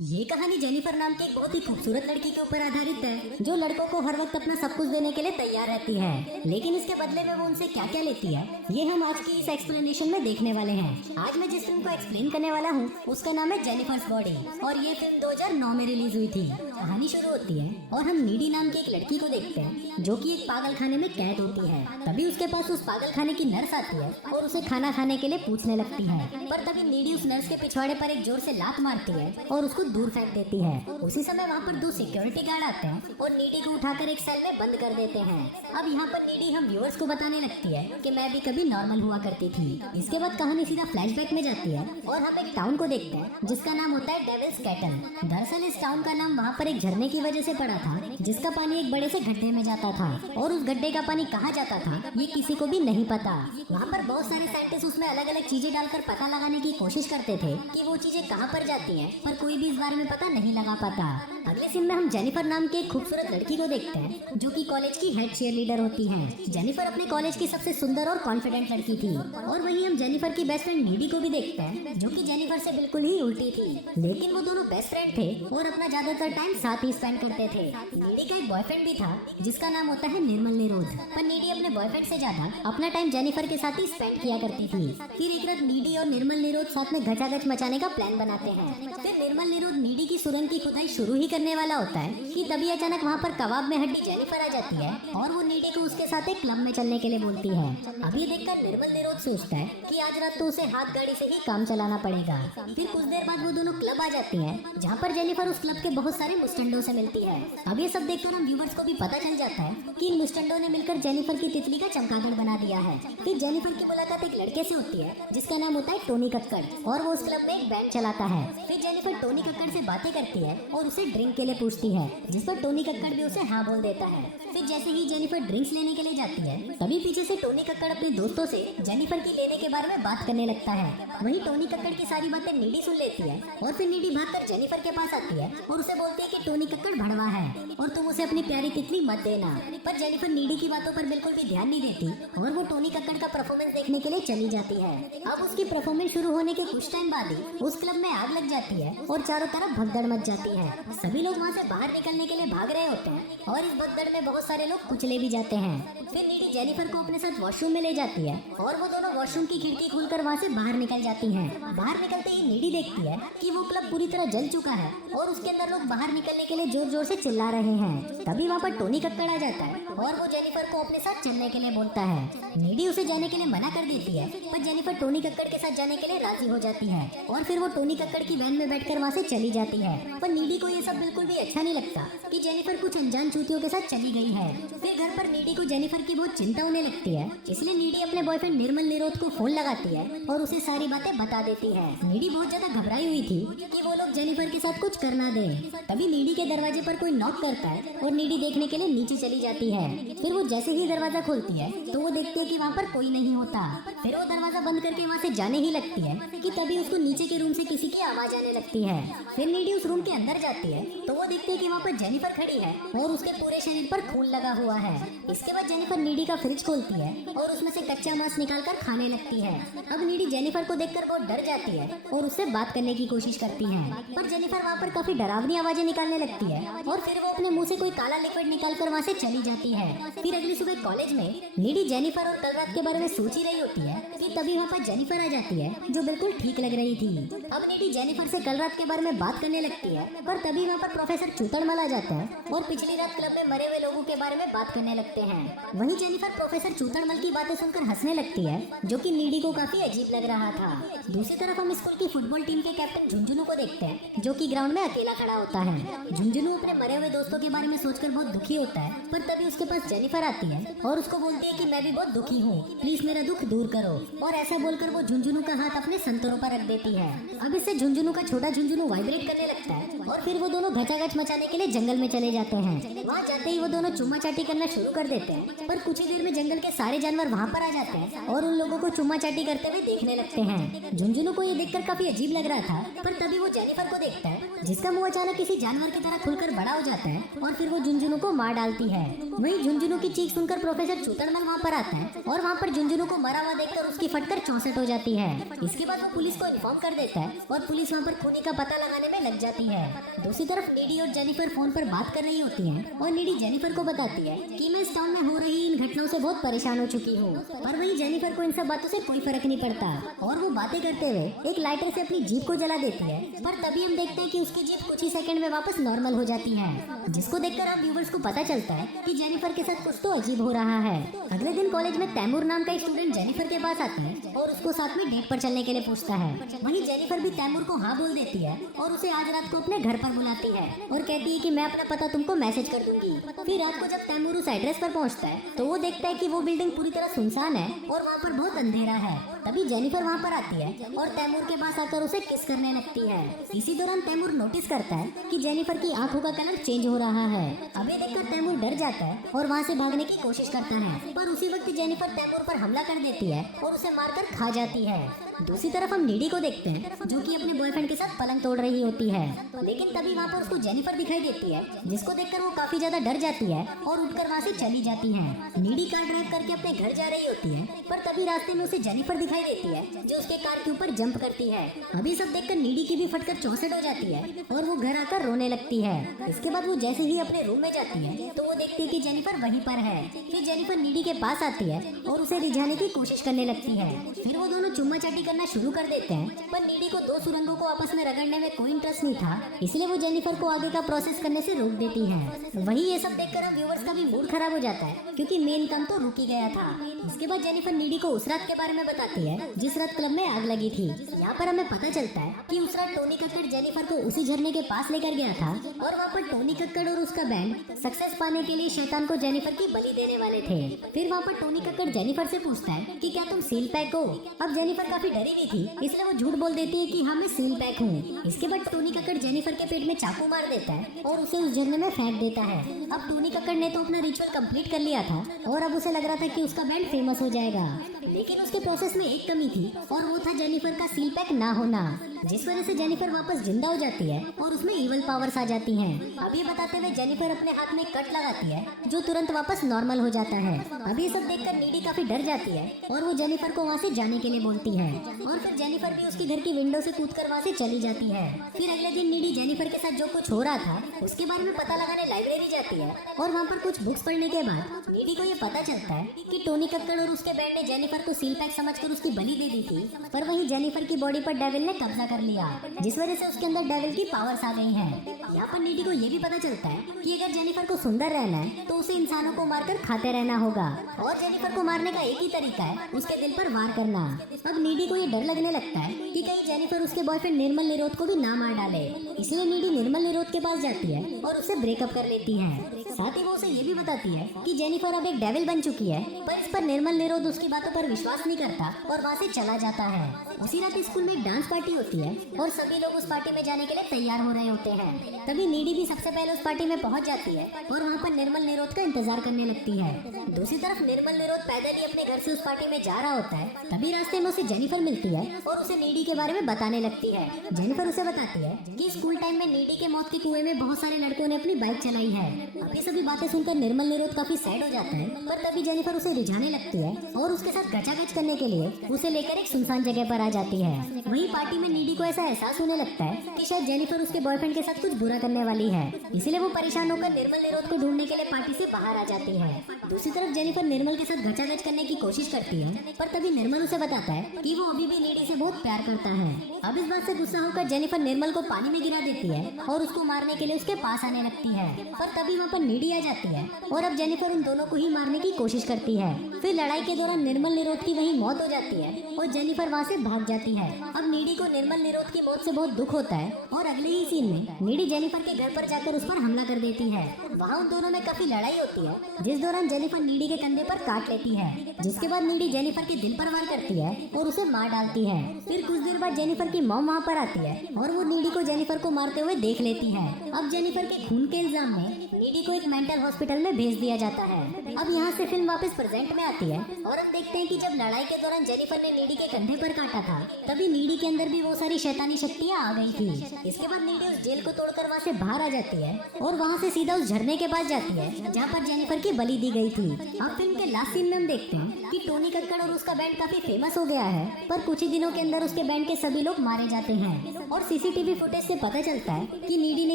ये कहानी जेनिफर नाम की एक बहुत ही खूबसूरत लड़की के ऊपर आधारित है, जो लड़कों को हर वक्त अपना सब कुछ देने के लिए तैयार रहती है, लेकिन इसके बदले में वो उनसे क्या क्या लेती है, ये हम आज की इस एक्सप्लेनेशन में देखने वाले हैं। आज मैं जिस फिल्म को एक्सप्लेन करने वाला हूँ उसका नाम है जेनिफर्स बॉडी और ये फिल्म 2009 में रिलीज हुई थी। कहानी शुरू होती है और हम नीडी नाम की एक लड़की को देखते हैं जो कि एक पागल खाने में कैद होती है। तभी उसके पास उस पागल खाने की नर्स आती है और उसे खाना खाने के लिए पूछने लगती है, पर तभी नीडी उस नर्स के पिछवाड़े पर एक जोर से लात मारती है और उसको दूर फेंक देती है। उसी समय वहाँ पर दो सिक्योरिटी गार्ड आते हैं और नीडी को उठाकर एक सेल में बंद कर देते हैं। अब यहाँ पर नीडी हम व्यूअर्स को बताने लगती है कि मैं भी कभी नॉर्मल हुआ करती थी। इसके बाद कहानी सीधा फ्लैशबैक में जाती है और हम एक टाउन को देखते हैं जिसका नाम होता है डेविल्स कैटन। दरअसल इस टाउन का नाम वहाँ पर एक झरने की वजह से पड़ा था जिसका पानी एक बड़े से गड्ढे में जाता था और उस गड्ढे का पानी कहाँ जाता था ये किसी को भी नहीं पता। वहाँ पर बहुत सारे साइंटिस्ट उसमें अलग अलग चीजें डालकर पता लगाने की कोशिश करते थे कि वो चीजें कहाँ पर जाती हैं, पर कोई भी इस बारे में पता नहीं लगा पाता। अगले सीन में हम जेनिफर नाम की एक खूबसूरत लड़की को देखते हैं जो कि कॉलेज की हेड चीयर लीडर होती है। जेनिफर अपने कॉलेज की सबसे सुंदर और कॉन्फिडेंट लड़की थी और वहीं हम जेनिफर की बेस्ट फ्रेंड नीडी को भी देखते हैं जो कि जेनिफर से बिल्कुल ही उल्टी थी, लेकिन वो दोनों बेस्ट फ्रेंड थे और अपना ज्यादातर टाइम साथ ही स्पेंड करते थे। नीडी का एक बॉयफ्रेंड भी था जिसका नाम होता है निर्मल निरोध, पर नीडी अपने बॉयफ्रेंड से ज्यादा अपना टाइम जेनिफर के साथ ही स्पेंड किया करती थी। फिर एक रात नीडी और निर्मल निरोध साथ में घचाघच मचाने का प्लान बनाते हैं। फिर निर्मल निरोध नीडी की सुरंग की खुदाई शुरू ही करने वाला होता है कि तभी अचानक वहाँ पर कबाब में हड्डी जेनिफर आ जाती है और वो नीडी को उसके साथ एक क्लब में चलने के लिए बोलती है। अब ये देखकर निर्मल निरोध सोचता है कि आज रात तो उसे हाथ गाड़ी से ही काम चलाना पड़ेगा। फिर कुछ देर बाद वो दोनों क्लब आ जाती हैं जहाँ पर जेनिफर उस क्लब के बहुत सारे मुस्टंडों से मिलती है। अब ये सब देखकर हम व्यूवर्स को भी पता चल जाता है कि इन मुस्टंडों ने मिलकर जेनिफर की तितली का चमगादड़ बना दिया है। फिर जेनिफर की मुलाकात एक लड़के से होती है जिसका नाम होता है टोनी कक्कड़ और वो उस क्लब में एक बैंड चलाता है। फिर जेनिफर टोनी कक्कड़ से बातें करती है और उसे ड्रिंक के लिए पूछती है, जिस पर टोनी कक्कड़ भी उसे हाँ बोल देता है। फिर जैसे ही जेनिफर ड्रिंक्स लेने के लिए जाती है तभी पीछे से टोनी कक्कड़ अपने दोस्तों से जेनिफर की लेने के बारे में बात करने लगता है। वहीं टोनी कक्कड़ की सारी बातें नीडी सुन लेती है और फिर नीडी भागकर जेनिफर के पास आती है और उसे बोलती है कि टोनी कक्कड़ भड़वा है और तुम उसे अपनी प्यारी तितली मत देना। पर जेनिफर नीडी की बातों पर बिल्कुल भी ध्यान नहीं देती और वो टोनी कक्कड़ का परफॉर्मेंस देखने के लिए चली जाती है। अब उसकी परफॉर्मेंस शुरू होने के कुछ टाइम बाद ही उस क्लब में आग लग जाती है और चारों तरफ भगदड़ मच जाती है। सभी लोग वहाँ से बाहर निकलने के लिए भाग रहे होते हैं और इस भगदड़ में बहुत सारे लोग कुचले भी जाते हैं। फिर नीडी जेनिफर को अपने साथ वॉशरूम में ले जाती है और वो दोनों वॉशरूम की खिड़की खोलकर वहाँ से बाहर निकल जाती हैं। बाहर निकलते ही नीडी देखती है कि वो क्लब पूरी तरह जल चुका है और उसके अंदर लोग बाहर निकलने के लिए जोर जोर से चिल्ला रहे हैं। तभी वहाँ पर टोनी कक्कड़ आ जाता है और वो जेनिफर को अपने साथ चलने के लिए बोलता है। नीडी उसे जाने के लिए मना कर देती है पर जेनिफर टोनी कक्कड़ के साथ जाने के लिए राजी हो जाती है और फिर वो टोनी कक्कड़ की वैन में बैठकर वहाँ से चली जाती है। पर नीडी को ये सब बिल्कुल भी अच्छा नहीं लगता कि जेनिफर कुछ अनजान चूतियों के साथ चली गई है। फिर घर पर नीडी को जेनिफर की बहुत चिंता होने लगती है, इसलिए नीडी अपने बॉयफ्रेंड निर्मल निरोध को फोन लगाती है और उसे सारी बातें बता देती है। नीडी बहुत ज्यादा घबराई हुई थी कि वो लोग जेनिफर के साथ कुछ करना दे। तभी नीडी के दरवाजे पर कोई नॉक करता है और नीडी देखने के लिए नीचे चली जाती है। फिर वो जैसे ही दरवाजा खोलती है तो वो देखती है कि वहाँ पर कोई नहीं होता। फिर वो दरवाजा बंद करके वहाँ से जाने ही लगती है कि तभी उसको नीचे के रूम से किसी की आवाज आने लगती है। फिर नीडी उस रूम के अंदर जाती है तो वो देखती है कि वहाँ पर जेनिफर खड़ी है और उसके पूरे शरीर पर खून लगा हुआ है। इसके बाद जेनिफर नीडी का फ्रिज खोलती है और उसमें से कच्चा मांस निकालकर खाने लगती है। अब नीडी जेनिफर को देखकर बहुत डर जाती है और उससे बात करने की कोशिश करती है, पर जेनिफर वहाँ पर काफी डरावनी आवाजें निकालने लगती है और फिर वो अपने मुंह से कोई काला लिक्विड निकालकर वहाँ से चली जाती है। फिर अगली सुबह कॉलेज में नीडी जेनिफर और कल रात के बारे में सोच ही रही होती है कि तभी वहाँ पर जेनिफर आ जाती है जो बिल्कुल ठीक लग रही थी। अब नीडी जेनिफर से कल रात के बारे में बात करने लगती है, पर तभी वहाँ पर प्रोफेसर चूतड़मल आ जाता है और पिछली रात क्लब में मरे हुए लोगों के बारे में बात करने लगते हैं। वहीं जेनिफर प्रोफेसर चूतड़मल की बातें सुनकर हंसने लगती है जो कि नीडी को काफी अजीब लग रहा था। दूसरी तरफ हम स्कूल की फुटबॉल टीम के कैप्टन झुंझुनू को देखते हैं जो कि ग्राउंड में अकेला खड़ा होता है। झुंझुनू अपने मरे हुए दोस्तों के बारे में सोचकर बहुत दुखी होता है, पर तभी उसके पास जेनिफर आती है और उसको बोलती है कि मैं भी बहुत दुखी हूँ, प्लीज मेरा दुख दूर करो। और ऐसा बोलकर वो झुंझुनू का हाथ अपने संतरों पर रख देती है। अब इससे झुंझुनू का छोटा झुंझुनू वाइब्रेट करने लगता है और फिर वो दोनों घचाघच मचाने के लिए जंगल में चले जाते हैं। वहाँ जाते ही वो दोनों चुम्मा चाटी करना शुरू कर देते हैं, पर कुछ ही देर में जंगल के सारे जानवर वहाँ पर आ जाते हैं और उन लोगों को चुम्मा चाटी करते हुए देखने लगते हैं। झुंझुनू को ये देखकर काफी अजीब लग रहा था, पर तभी वो जेनिफर को देखता है जिसका मुंह अचानक किसी जानवर की तरह खुलकर बड़ा हो जाता है और फिर वो झुंझुनू को मार डालती है। वहीं झुंझुनू की चीख सुनकर प्रोफेसर चूतड़मल वहाँ पर आता है और वहाँ पर झुंझुनू को मरा हुआ देखकर उसकी फटकर 64 हो जाती है। इसके बाद वो पुलिस को इन्फॉर्म कर देता है और पुलिस वहाँ पर खूनी का पता लगाने में लग जाती है। दूसरी तरफ नीडी और जेनिफर फोन पर बात कर रही होती हैं और नीडी जेनिफर को बताती है कि मैं इस टाउन में हो रही इन घटनाओं से बहुत परेशान हो चुकी हूँ, पर वहीं जेनिफर को इन सब बातों से कोई फर्क नहीं पड़ता और वो बातें करते हुए एक लाइटर से अपनी जीप को जला देती है। पर तभी हम देखते हैं कि उसकी जीप कुछ ही सेकंड में वापस नॉर्मल हो जाती है, जिसको देखकर हम व्यूवर्स को पता चलता है कि जेनिफर के साथ कुछ तो अजीब हो रहा है। अगले दिन कॉलेज में तैमूर नाम का एक स्टूडेंट जेनिफर के पास आता है और उसको साथ में डेट पर चलने के लिए पूछता है। वहीं जेनिफर भी तैमूर को हाँ बोल देती है और उसे आज रात को अपने घर पर बुलाती है और कहती है कि मैं अपना पता तुमको मैसेज कर दूंगी। फिर रात को जब तैमूर उस एड्रेस पर पहुंचता है तो वो देखता है कि वो बिल्डिंग पूरी तरह सुनसान है और वहाँ पर बहुत अंधेरा है। तभी जेनिफर वहाँ पर आती है और तैमूर के पास आकर उसे किस करने लगती है। इसी दौरान तैमूर नोटिस करता है कि जेनिफर की आंखों का कलर चेंज हो रहा है। अभी देखकर तैमूर डर जाता है और वहाँ से भागने की कोशिश करता है, पर उसी वक्त जेनिफर तैमूर पर हमला कर देती है और उसे मारकर खा जाती है। दूसरी तरफ हम नीडी को देखते हैं जो कि अपने बॉयफ्रेंड के साथ पलंग तोड़ रही होती है, लेकिन तभी वहाँ पर उसको जेनिफर दिखाई देती है, जिसको देखकर वो काफी ज्यादा डर जाती है और उठकर वहाँ से चली जाती है। नीडी कार ड्राइव करके अपने घर जा रही होती है, पर तभी रास्ते में उसे जेनिफर दिखाई देती है जो उसके कार के ऊपर जंप करती है। अभी सब देखकर नीडी की भी फटकर 64 हो जाती है और वो घर आकर रोने लगती है। इसके बाद वो जैसे ही अपने रूम में जाती है तो वो देखती है कि जेनिफर वहीं पर है। फिर जेनिफर नीडी के पास आती है और उसे रिझाने की कोशिश करने लगती है। फिर वो दोनों चुम्मा चाटी करना शुरू कर देते हैं, पर नीडी को दो सुरंगों को आपस में रगड़ने में कोई इंटरेस्ट नहीं था, इसलिए वो जेनिफर को आगे का प्रोसेस करने से रोक देती है। वही ये सब देखकर हम व्यूवर्स का भी मूड खराब हो जाता है क्योंकि मेन काम तो रुक ही गया था। इसके बाद जेनिफर नीडी को उस रात के बारे में बताती है जिस रात क्लब में आग लगी थी। यहाँ पर हमें पता चलता है कि उस रात टोनी कक्कड़ जेनिफर को उसी झरने के पास लेकर गया था और वहाँ पर टोनी कक्कड़ और उसका बैंड सक्सेस पाने के लिए शैतान को जेनिफर की बलि देने वाले थे। फिर वहाँ पर टोनी कक्कड़ जेनिफर से पूछता है कि क्या तुम सील पैक हो। अब जेनिफर काफी डरी हुई थी, इसलिए वो झूठ बोल देती है कि हाँ मैं सील पैक हूँ। इसके बाद टोनी कक्कड़ जेनिफर के पेट में चाकू मार देता है और उसे उस झरने में फेंक देता है। अब टोनी कक्कड़ ने तो अपना रिचुअल कंप्लीट कर लिया था और अब उसे लग रहा था कि उसका बैंड फेमस हो जाएगा, लेकिन उसके प्रोसेस में एक कमी थी और वो था जेनिफर का सील पैक ना होना, जिस वजह से जेनिफर वापस जिंदा हो जाती है और उसमें इवल पावर्स आ जाती हैं। अब ये बताते हुए जेनिफर अपने हाथ में कट लगाती है जो तुरंत वापस नॉर्मल हो जाता है। अब ये सब देखकर नीडी काफी डर जाती है और वो जेनिफर को वहाँ से जाने के लिए बोलती है और फिर जेनिफर भी उसके घर की विंडो से कूदकर वहाँ से चली जाती है। फिर अगले दिन नीडी जेनिफर के साथ जो कुछ हो रहा था उसके बारे में पता लगाने लाइब्रेरी जाती है और वहाँ पर कुछ बुक्स पढ़ने के बाद नीडी को ये पता चलता है कि टोनी कक्कड़ और उसके बैंड ने जेनिफर को सील पैक समझकर उसकी बलि दे दी थी, पर वहीं जेनिफर की बॉडी पर डेविल ने कब्जा कर लिया, जिस वजह से उसके अंदर डेविल की पावर्स आ गई हैं। यहाँ पर नीडी को ये भी पता चलता है कि अगर जेनिफर को सुंदर रहना है तो उसे इंसानों को मारकर खाते रहना होगा और जेनिफर को मारने का एक ही तरीका है उसके दिल पर वार करना। अब नीडी को ये डर लगने लगता है कि कहीं जेनिफर उसके बॉयफ्रेंड निर्मल निरोध को भी ना मार डाले, इसलिए नीडी निर्मल निरोध के पास जाती है और उससे ब्रेकअप कर लेती है। साथ ही वो उसे ये भी बताती है कि जेनिफर अब एक डेविल बन चुकी है, पर इस पर निर्मल निरोध उसकी बातों पर विश्वास नहीं करता और वहाँ से चला जाता है। उसी रात स्कूल में एक डांस पार्टी होती है और सभी लोग उस पार्टी में जाने के लिए तैयार हो रहे होते हैं। तभी नीडी भी सबसे पहले उस पार्टी में पहुंच जाती है और वहाँ पर निर्मल निरोध का इंतजार करने लगती है। दूसरी तरफ निर्मल निरोध पैदल ही अपने घर से उस पार्टी में जा रहा होता है। तभी रास्ते में उसे जेनिफर मिलती है और उसे नीडी के बारे में बताने लगती है। जेनिफर उसे बताती है कि स्कूल टाइम में नीडी के मौत के कुएं में बहुत सारे लड़कों ने अपनी बाइक चलाई है। अब ये सभी बातें सुनकर निर्मल निरोध काफी सैड हो जाता है, पर तभी जेनिफर उसे रिझाने लगती है और उसके साथ गचागच करने के लिए उसे लेकर एक सुनसान जगह पर आ जाती है। वहीं पार्टी में नीडी को ऐसा एहसास होने लगता है कि शायद जेनिफर उसके बॉयफ्रेंड के साथ कुछ बुरा करने वाली है, इसीलिए वो परेशान होकर निर्मल निरोध को ढूंढने के लिए पार्टी से बाहर आ जाती है। दूसरी तरफ जेनिफर निर्मल के साथ गचागच करने की कोशिश करती है, पर तभी निर्मल उसे बताता है कि वो अभी भी नीडी से बहुत प्यार करता है। अब इस बात से गुस्सा होकर जेनिफर निर्मल को पानी में गिरा देती है और उसको मारने के लिए उसके पास आने लगती है, पर तभी वहाँ पर नीडी आ जाती है और अब जेनिफर उन दोनों को ही मारने की कोशिश करती है। फिर लड़ाई के दौरान निर्मल निरोध की वहीं मौत हो जाती है और जेनिफर वहाँ से भाग जाती है। अब नीडी को निर्मल निरोध की मौत से बहुत दुख होता है और अगले ही सीन में नीडी जेनिफर के घर पर जाकर उस पर हमला कर देती है। वहाँ उन दोनों में काफी लड़ाई होती है, जिस दौरान जेनिफर नीडी के कंधे पर काट लेती है, जिसके बाद नीडी जेनिफर के दिल पर वार करती है और उसे मार डालती है। फिर कुछ देर बाद जेनिफर की मॉम वहाँ पर आती है और वो नीडी को जेनिफर को मारते हुए देख लेती है। अब जेनिफर के खून के इल्जाम में नीडी को एक एक मेंटल हॉस्पिटल में भेज दिया जाता है। अब यहाँ से फिल्म वापस प्रेजेंट में आती है और अब देखते हैं कि जब लड़ाई के दौरान जेनिफर ने नीडी के कंधे पर काटा था, तभी नीडी के अंदर भी वो सारी शैतानी शक्तियाँ आ गई थी। इसके बाद नीडी उस जेल को तोड़कर वहाँ से बाहर आ जाती है और वहाँ से सीधा उस झरने के पास जाती है जहाँ पर जेनिफर की बलि दी गई थी। अब फिल्म के लास्ट सीन में हम देखते हैं कि टोनी कक्कड़ और उसका बैंड काफी फेमस हो गया है, पर कुछ ही दिनों के अंदर उसके बैंड के सभी लोग मारे जाते हैं और सीसीटीवी फुटेज से पता चलता है कि नीडी ने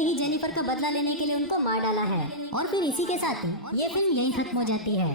ही जेनिफर का बदला लेने के लिए उनको मार डाला है। और फिर इसी के साथ ये फिल्म यहीं खत्म हो जाती है।